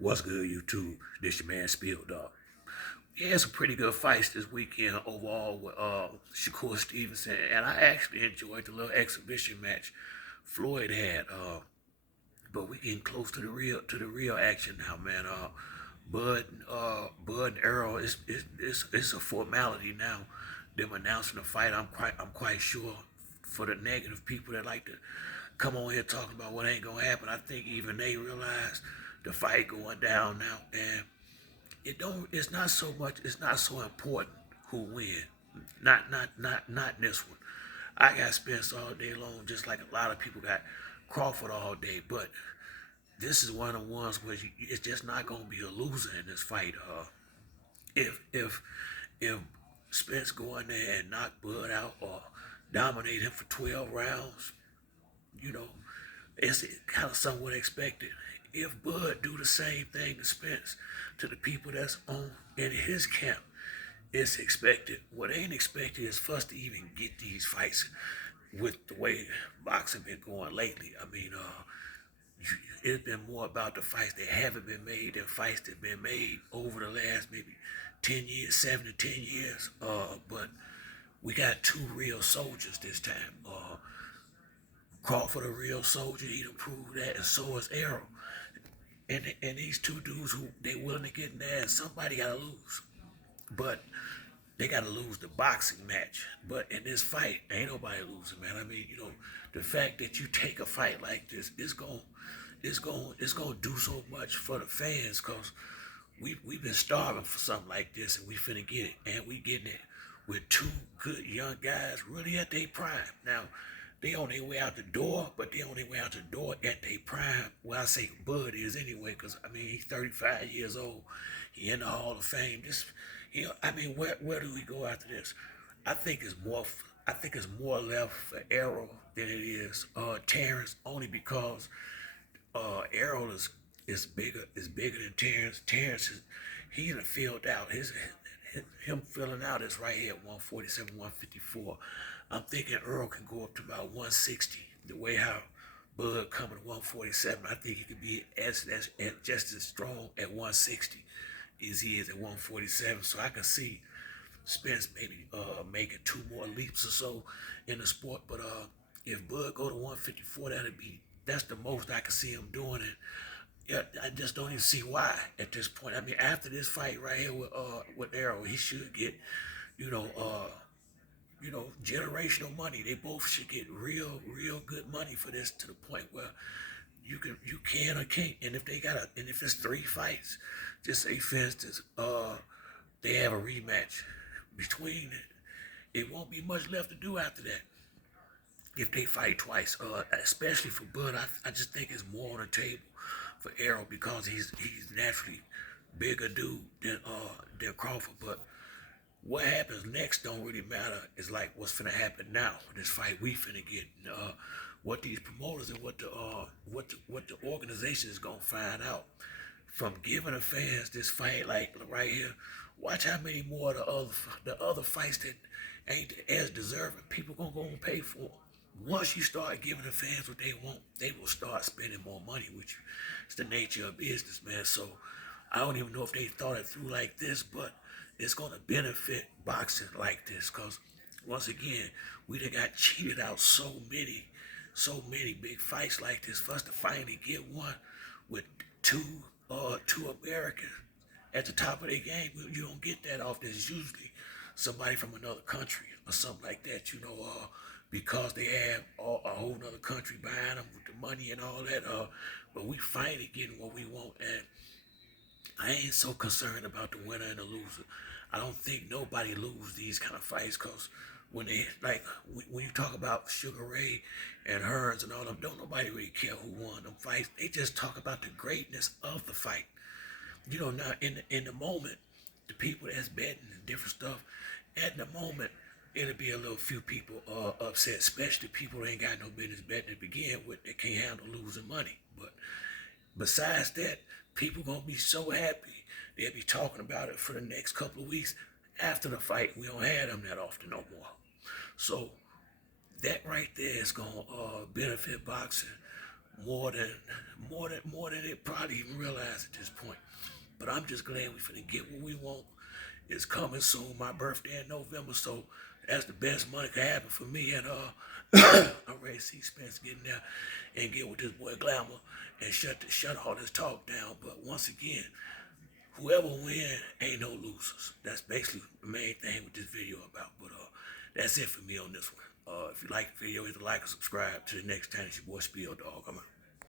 What's good, YouTube? This your man Spill Dog. Yeah, some pretty good fights this weekend overall with Shakur Stevenson, and I actually enjoyed the little exhibition match Floyd had. But we getting close to the real action now, man. Bud and Errol, it's a formality now. Them announcing the fight, I'm quite sure for the negative people that like to come on here talking about what ain't gonna happen. I think even they realize the fight going down now, and it's not so important who win. Not in this one. I got Spence all day long, just like a lot of people got Crawford all day. But this is one of the ones where it's just not gonna be a loser in this fight. If Spence go in there and knock Bud out or dominate him for 12 rounds, you know, it's kind of somewhat expected. If Bud do the same thing to Spence, to the people that's on in his camp, it's expected. What ain't expected is for us to even get these fights with the way boxing been going lately. I mean, it's been more about the fights that haven't been made than fights that been made over the last maybe 10 years, 7 to 10 years. But we got two real soldiers this time. Crawford a real soldier, he done proved that, and so is Errol. And these two dudes who they willing to get in there, and somebody gotta lose. But they gotta lose the boxing match. But in this fight, ain't nobody losing, man. I mean, the fact that you take a fight like this it's gonna do so much for the fans, cause we've been starving for something like this, and we finna get it, and we getting it with two good young guys really at their prime. Now, they on their way out the door, but they on their way out the door at their prime. Well, I say Bud is anyway, because I mean he's 35 years old. He in the Hall of Fame. I mean, where do we go after this? I think it's more. I think it's more left for Errol than it is Terrence, only because Errol is bigger than Terrence. Terrence is he done filled out him filling out is right here at 147, 154. I'm thinking Earl can go up to about 160. The way how Bud coming to 147, I think he could be as just as strong at 160 as he is at 147. So I can see Spence maybe making two more leaps or so in the sport. But if Bud go to 154, that's the most I can see him doing it. Yeah, I just don't even see why at this point. I mean, after this fight right here with Errol, he should get, you know, uh, generational money. They both should get real good money for this, to the point where you can or can't. And if it's three fights, just say for instance, they have a rematch between it won't be much left to do after that. If they fight twice, especially for Bud, I just think it's more on the table for Errol, because he's naturally bigger dude than Crawford. But what happens next don't really matter. It's like what's finna happen now. This fight we finna get. What these promoters and what the organization is gonna find out from giving the fans this fight like right here. Watch how many more of the other fights that ain't as deserving people gonna go and pay for. Once you start giving the fans what they want, they will start spending more money with you. It's the nature of business, man. So I don't even know if they thought it through like this, but it's gonna benefit boxing like this, cause once again, we done got cheated out so many big fights like this. For us to finally get one with two Americans at the top of their game, you don't get that often. It's usually somebody from another country or something like that, because they have a whole nother country behind them with the money and all that. But we finally getting what we want, and I ain't so concerned about the winner and the loser. I don't think nobody lose these kind of fights, because when they when you talk about Sugar Ray and Hearns and all them, don't nobody really care who won them fights. They just talk about the greatness of the fight. Now in the moment, the people that's betting and different stuff, at the moment, it'll be a little few people upset, especially people that ain't got no business betting to begin with. They can't handle losing money. But besides that, people gonna be so happy. They'll be talking about it for the next couple of weeks after the fight. We don't have them that often no more. So that right there is gonna benefit boxing more than more than it probably even realized at this point. But I'm just glad we finna get what we want. It's coming soon. My birthday in November, so that's the best money could happen for me. And I'm ready to see Spence get in there and get with this boy Glamour and shut all this talk down. But once again, whoever win ain't no losers. That's basically the main thing with this video about. But that's it for me on this one. If you like the video, hit the like and subscribe. To the next time, it's your boy Spill Dog. I'm out.